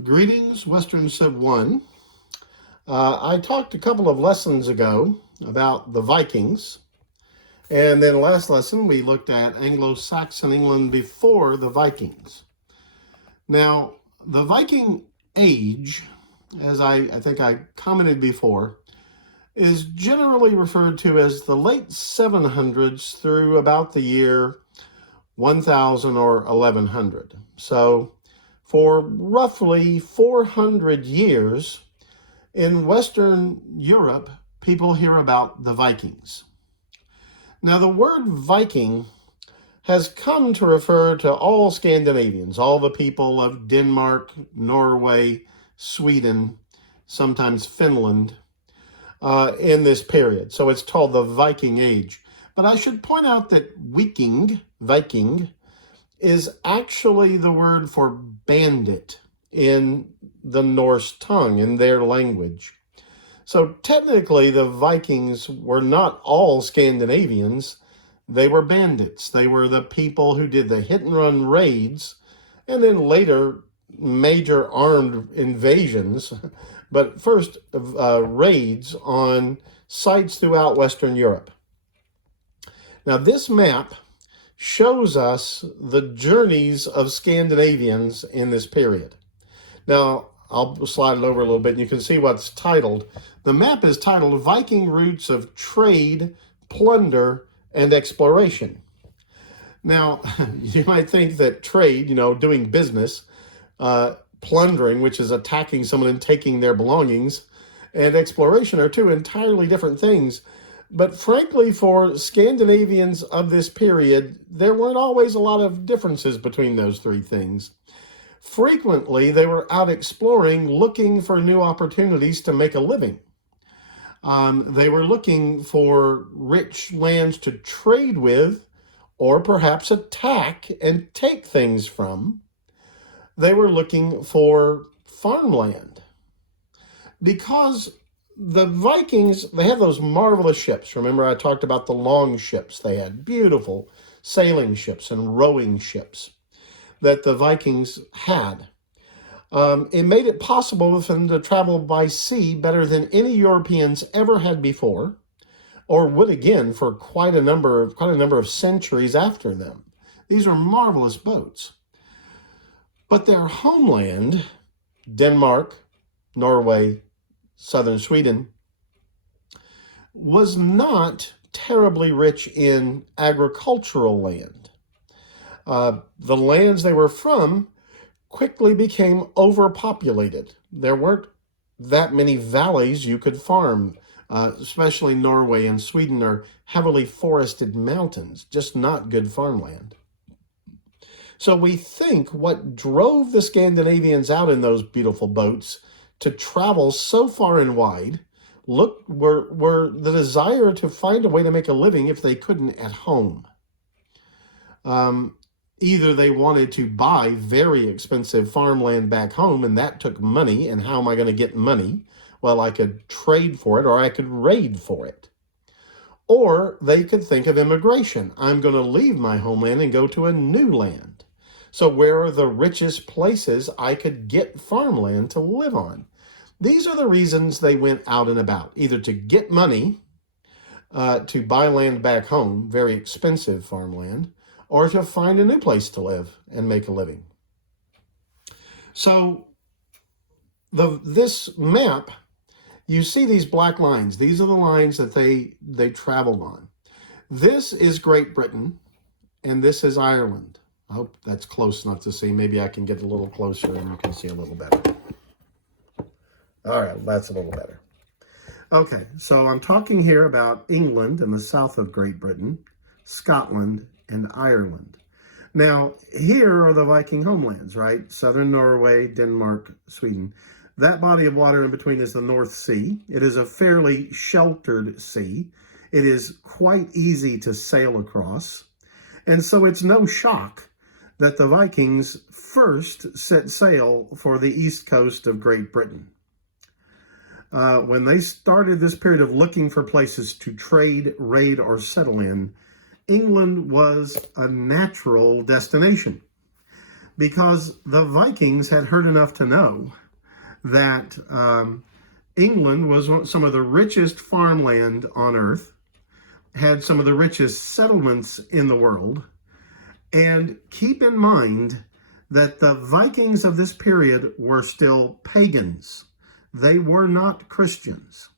Greetings, Western Civ 1. I talked a couple of lessons ago about the Vikings, and then last lesson we looked at Anglo-Saxon England before the Vikings. Now, the Viking Age, as I think I commented before, is generally referred to as the late 700s through about the year 1000 or 1100. So, for roughly 400 years, in Western Europe, people hear about the Vikings. Now, the word Viking has come to refer to all Scandinavians, all the people of Denmark, Norway, Sweden, sometimes Finland, in this period. So it's called the Viking Age. But I should point out that Viking, is actually the word for bandit in the Norse tongue, in their language. So technically, the Vikings were not all Scandinavians. They were bandits. They were the people who did the hit-and-run raids, and then later major armed invasions, but first raids on sites throughout Western Europe. Now, this map shows us the journeys of Scandinavians in this period. Now, I'll slide it over a little bit and you can see what's titled. The map is titled Viking Routes of Trade, Plunder, and Exploration. Now, you might think that trade, doing business, plundering, which is attacking someone and taking their belongings, and exploration are two entirely different things. But frankly, for Scandinavians of this period, there weren't always a lot of differences between those three things. Frequently, they were out exploring, looking for new opportunities to make a living. They were looking for rich lands to trade with, or perhaps attack and take things from. They were looking for farmland. Because the Vikings, they had those marvelous ships. Remember, I talked about the long ships. They had beautiful sailing ships and rowing ships that the Vikings had. It made it possible for them to travel by sea better than any Europeans ever had before, or would again for quite a number of centuries after them. These were marvelous boats. But their homeland, Denmark, Norway, southern Sweden, was not terribly rich in agricultural land. The lands they were from quickly became overpopulated. There weren't that many valleys you could farm, especially Norway and Sweden are heavily forested mountains, just not good farmland. So we think what drove the Scandinavians out in those beautiful boats to travel so far and wide were the desire to find a way to make a living if they couldn't at home. Either they wanted to buy very expensive farmland back home, and that took money, and how am I going to get money? Well, I could trade for it, or I could raid for it. Or they could think of immigration. I'm going to leave my homeland and go to a new land. So where are the richest places I could get farmland to live on? These are the reasons they went out and about, either to get money, to buy land back home, very expensive farmland, or to find a new place to live and make a living. So this map, you see these black lines. These are the lines that they traveled on. This is Great Britain, and this is Ireland. I hope that's close enough to see. Maybe I can get a little closer and you can see a little better. All right, that's a little better. Okay, so I'm talking here about England and the south of Great Britain, Scotland, and Ireland. Now, here are the Viking homelands, right? Southern Norway, Denmark, Sweden. That body of water in between is the North Sea. It is a fairly sheltered sea. It is quite easy to sail across. And so it's no shock that the Vikings first set sail for the east coast of Great Britain. When they started this period of looking for places to trade, raid, or settle in, England was a natural destination. because the Vikings had heard enough to know that England was some of the richest farmland on earth, had some of the richest settlements in the world. And keep in mind that the Vikings of this period were still pagans. They were not Christians.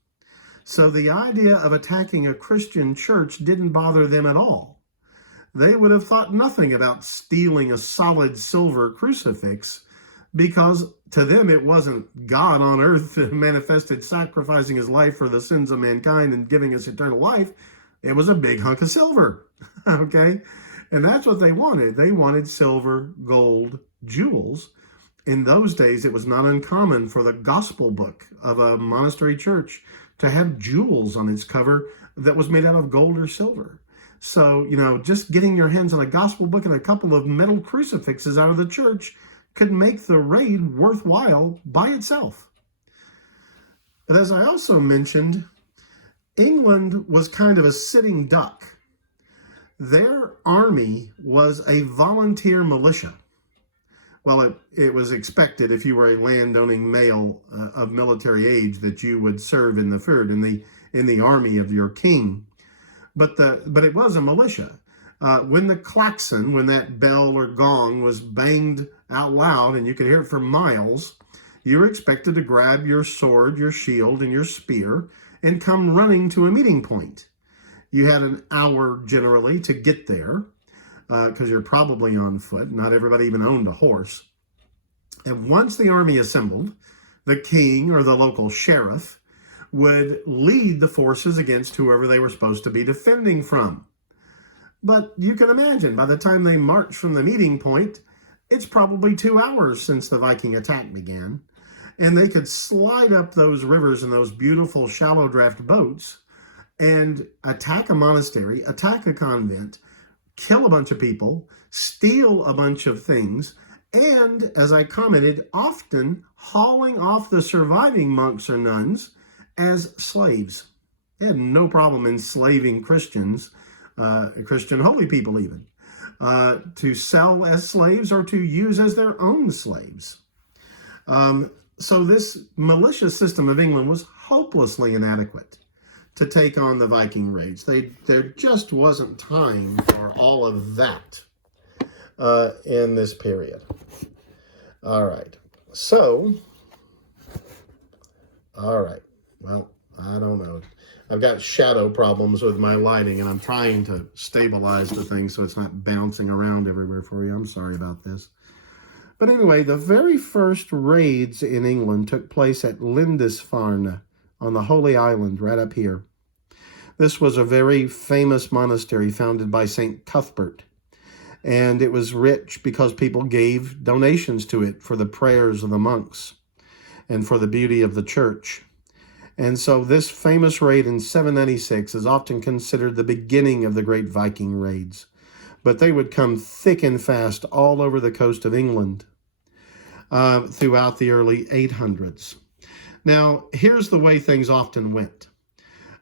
So the idea of attacking a Christian church didn't bother them at all. They would have thought nothing about stealing a solid silver crucifix, because to them it wasn't God on earth manifested, sacrificing his life for the sins of mankind and giving us eternal life. It was a big hunk of silver, okay? And that's what they wanted. They wanted silver, gold, jewels. In those days, it was not uncommon for the gospel book of a monastery church to have jewels on its cover that was made out of gold or silver. So, just getting your hands on a gospel book and a couple of metal crucifixes out of the church could make the raid worthwhile by itself. But as I also mentioned, England was kind of a sitting duck. Their army was a volunteer militia. Well, it was expected, if you were a landowning male of military age, that you would serve in the fyrd, in the army of your king. But it was a militia. When the klaxon, when that bell or gong was banged out loud and you could hear it for miles, you were expected to grab your sword, your shield, and your spear and come running to a meeting point. You had an hour generally to get there, because you're probably on foot. Not everybody even owned a horse. And once the army assembled, the king or the local sheriff would lead the forces against whoever they were supposed to be defending from. But you can imagine, by the time they marched from the meeting point, it's probably 2 hours since the Viking attack began. And they could slide up those rivers in those beautiful shallow draft boats and attack a monastery, attack a convent, kill a bunch of people, steal a bunch of things, and, as I commented, often hauling off the surviving monks or nuns as slaves. They had no problem enslaving Christians, Christian holy people even, to sell as slaves or to use as their own slaves. So this militia system of England was hopelessly inadequate to take on the Viking raids. There just wasn't time for all of that in this period. All right. So, well, I don't know. I've got shadow problems with my lighting, and I'm trying to stabilize the thing so it's not bouncing around everywhere for you. I'm sorry about this. But anyway, the very first raids in England took place at Lindisfarne on the Holy Island right up here. This was a very famous monastery founded by St. Cuthbert, and it was rich because people gave donations to it for the prayers of the monks and for the beauty of the church. And so this famous raid in 796 is often considered the beginning of the great Viking raids, but they would come thick and fast all over the coast of England throughout the early 800s. Now, here's the way things often went.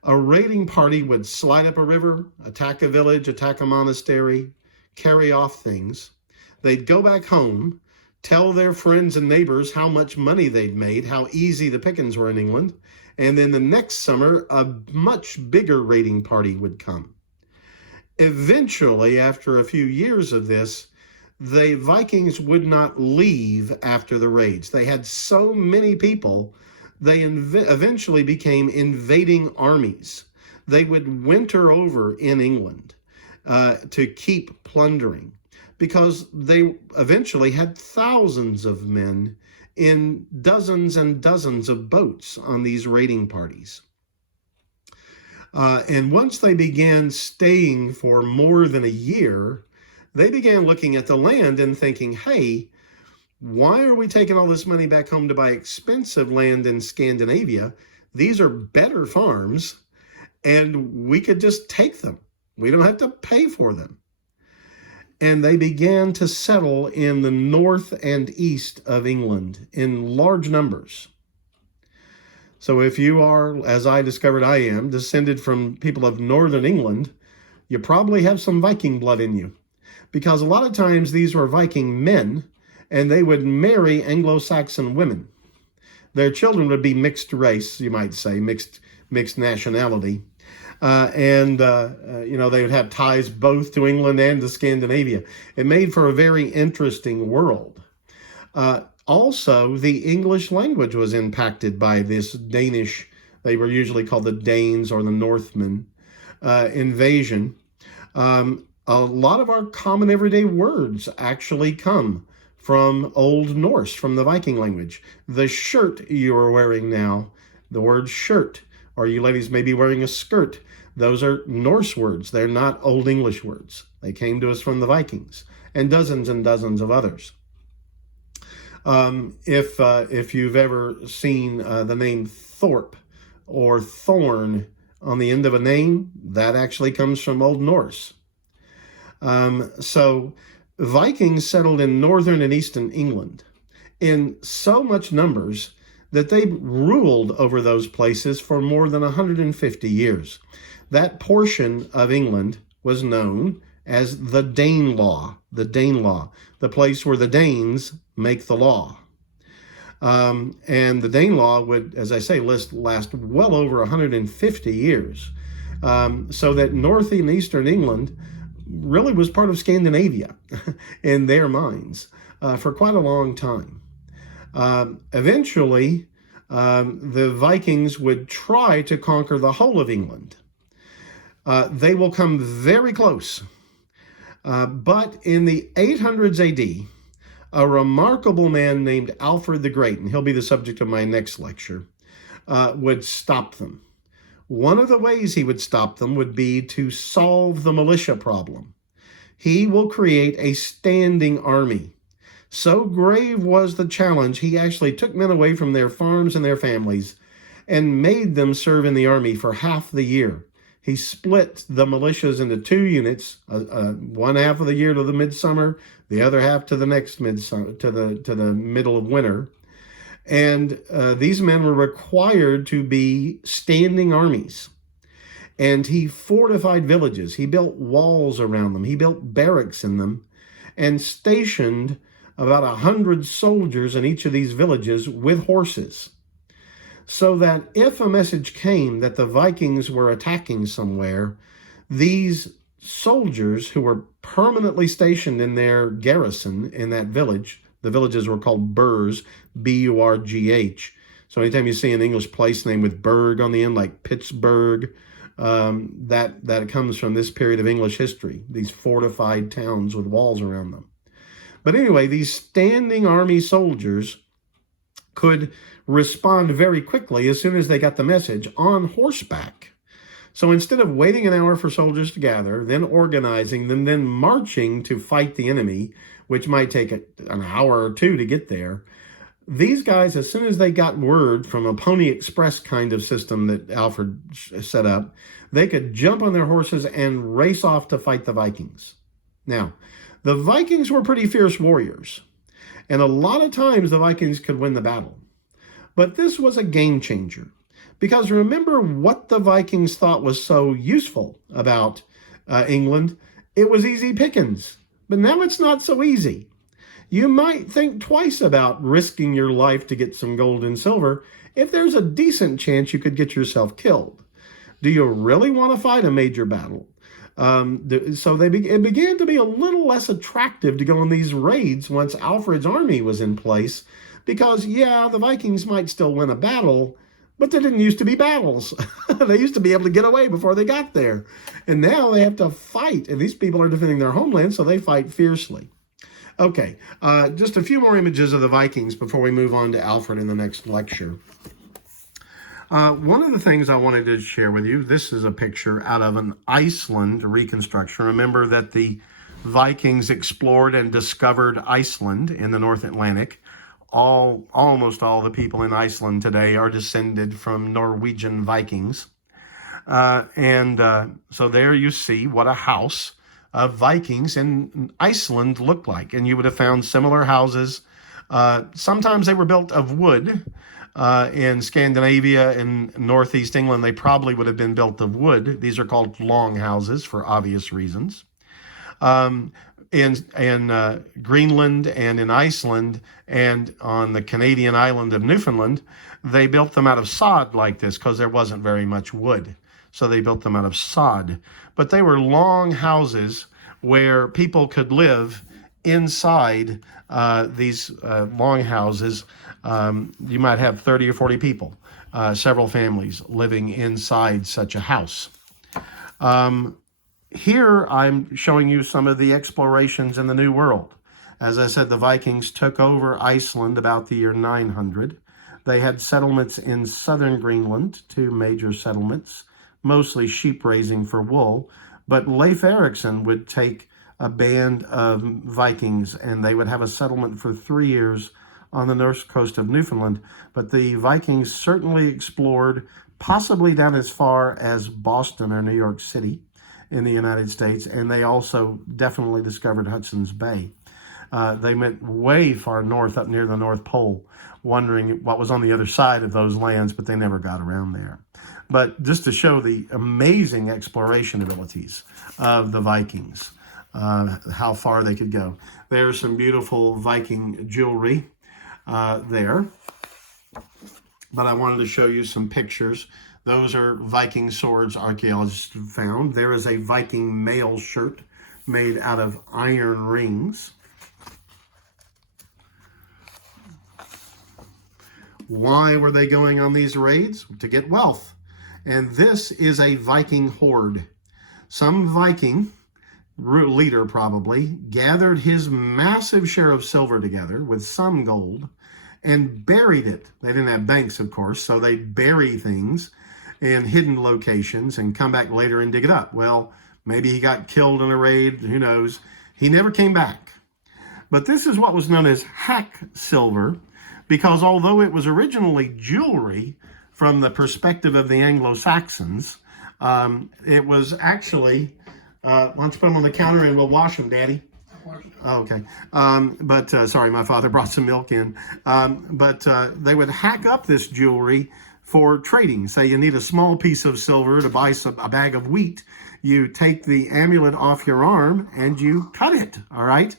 A raiding party would slide up a river, attack a village, attack a monastery, carry off things. They'd go back home, tell their friends and neighbors how much money they'd made, how easy the pickings were in England, and then the next summer, a much bigger raiding party would come. Eventually, after a few years of this, the Vikings would not leave after the raids. They had so many people, they eventually became invading armies. They would winter over in England to keep plundering, because they eventually had thousands of men in dozens and dozens of boats on these raiding parties. And once they began staying for more than a year, they began looking at the land and thinking, hey, why are we taking all this money back home to buy expensive land in Scandinavia? These are better farms, and we could just take them. We don't have to pay for them. And they began to settle in the north and east of England in large numbers. So if you are, as I discovered I am, descended from people of northern England, you probably have some Viking blood in you. Because a lot of times these were Viking men, and they would marry Anglo-Saxon women. Their children would be mixed race, you might say, mixed nationality. They would have ties both to England and to Scandinavia. It made for a very interesting world. Also, the English language was impacted by this Danish, they were usually called the Danes or the Northmen, invasion. A lot of our common everyday words actually come from Old Norse, from the Viking language. The shirt you are wearing now, the word shirt, or you ladies may be wearing a skirt, those are Norse words. They're not Old English words. They came to us from the Vikings and dozens of others. If you've ever seen the name Thorpe or Thorn on the end of a name, that actually comes from Old Norse. So Vikings settled in northern and eastern England in so much numbers that they ruled over those places for more than 150 years. That portion of England was known as the Danelaw, the place where the Danes make the law. And the Danelaw would, as I say, last well over 150 years. So that north and eastern England really was part of Scandinavia in their minds for quite a long time. Eventually, the Vikings would try to conquer the whole of England. They will come very close. But in the 800s AD, a remarkable man named Alfred the Great, and he'll be the subject of my next lecture, would stop them. One of the ways he would stop them would be to solve the militia problem. He will create a standing army. So grave was the challenge, he actually took men away from their farms and their families and made them serve in the army for half the year. He split the militias into two units, one half of the year to the midsummer, the other half to the next midsummer, to the middle of winter. And these men were required to be standing armies. And he fortified villages. He built walls around them. He built barracks in them and stationed about 100 soldiers in each of these villages with horses. So that if a message came that the Vikings were attacking somewhere, these soldiers who were permanently stationed in their garrison in that village, the villages were called burghs, B-U-R-G-H. So anytime you see an English place name with burg on the end, like Pittsburgh, that comes from this period of English history, these fortified towns with walls around them. But anyway, these standing army soldiers could respond very quickly as soon as they got the message on horseback. So instead of waiting an hour for soldiers to gather, then organizing them, then marching to fight the enemy, which might take an hour or two to get there, these guys, as soon as they got word from a Pony Express kind of system that Alfred set up, they could jump on their horses and race off to fight the Vikings. Now, the Vikings were pretty fierce warriors, and a lot of times the Vikings could win the battle. But this was a game changer, because remember what the Vikings thought was so useful about England? It was easy pickings, but now it's not so easy. You might think twice about risking your life to get some gold and silver if there's a decent chance you could get yourself killed. Do you really want to fight a major battle? So it began to be a little less attractive to go on these raids once Alfred's army was in place, because, yeah, the Vikings might still win a battle, but there didn't used to be battles. They used to be able to get away before they got there. And now they have to fight, and these people are defending their homeland, so they fight fiercely. Okay, just a few more images of the Vikings before we move on to Alfred in the next lecture. One of the things I wanted to share with you, this is a picture out of an Iceland reconstruction. Remember that the Vikings explored and discovered Iceland in the North Atlantic. Almost all the people in Iceland today are descended from Norwegian Vikings. So there you see what a house of Vikings in Iceland looked like. And you would have found similar houses. Sometimes they were built of wood. In Scandinavia and northeast England, they probably would have been built of wood. These are called longhouses for obvious reasons. in Greenland and in Iceland and on the Canadian island of Newfoundland, they built them out of sod like this because there wasn't very much wood. So they built them out of sod. But they were long houses where people could live inside these long houses. You might have 30 or 40 people, several families living inside such a house. Here I'm showing you some of the explorations in the New World. As I said, the Vikings took over Iceland about the year 900. They had settlements in southern Greenland, 2 major settlements, mostly sheep raising for wool. But Leif Erikson would take a band of Vikings and they would have a settlement for 3 years on the north coast of Newfoundland. But the Vikings certainly explored, possibly down as far as Boston or New York City in the United States, and they also definitely discovered Hudson's Bay. They went way far north, up near the North Pole, wondering what was on the other side of those lands, but they never got around there. But just to show the amazing exploration abilities of the Vikings, how far they could go. There's some beautiful Viking jewelry there. But I wanted to show you some pictures. Those are Viking swords archaeologists found. There is a Viking mail shirt made out of iron rings. Why were they going on these raids? To get wealth. And this is a Viking hoard. Some Viking leader probably gathered his massive share of silver together with some gold and buried it. They didn't have banks, of course, so they bury things in hidden locations and come back later and dig it up. Well, maybe he got killed in a raid, who knows. He never came back. But this is what was known as hack silver, because although it was originally jewelry from the perspective of the Anglo-Saxons, it was actually, why don't you put them on the counter and we'll wash them, Daddy? Oh, okay. Sorry, my father brought some milk in. They would hack up this jewelry for trading. Say you need a small piece of silver to buy a bag of wheat. You take the amulet off your arm and you cut it, all right?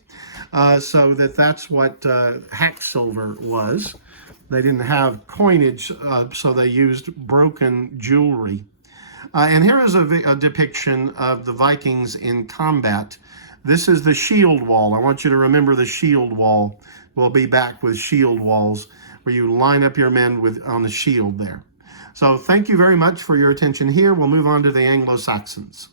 So that's what hack silver was. They didn't have coinage, so they used broken jewelry. And here is a depiction of the Vikings in combat. This is the shield wall. I want you to remember the shield wall. We'll be back with shield walls where you line up your men on the shield there. So thank you very much for your attention here. We'll move on to the Anglo-Saxons.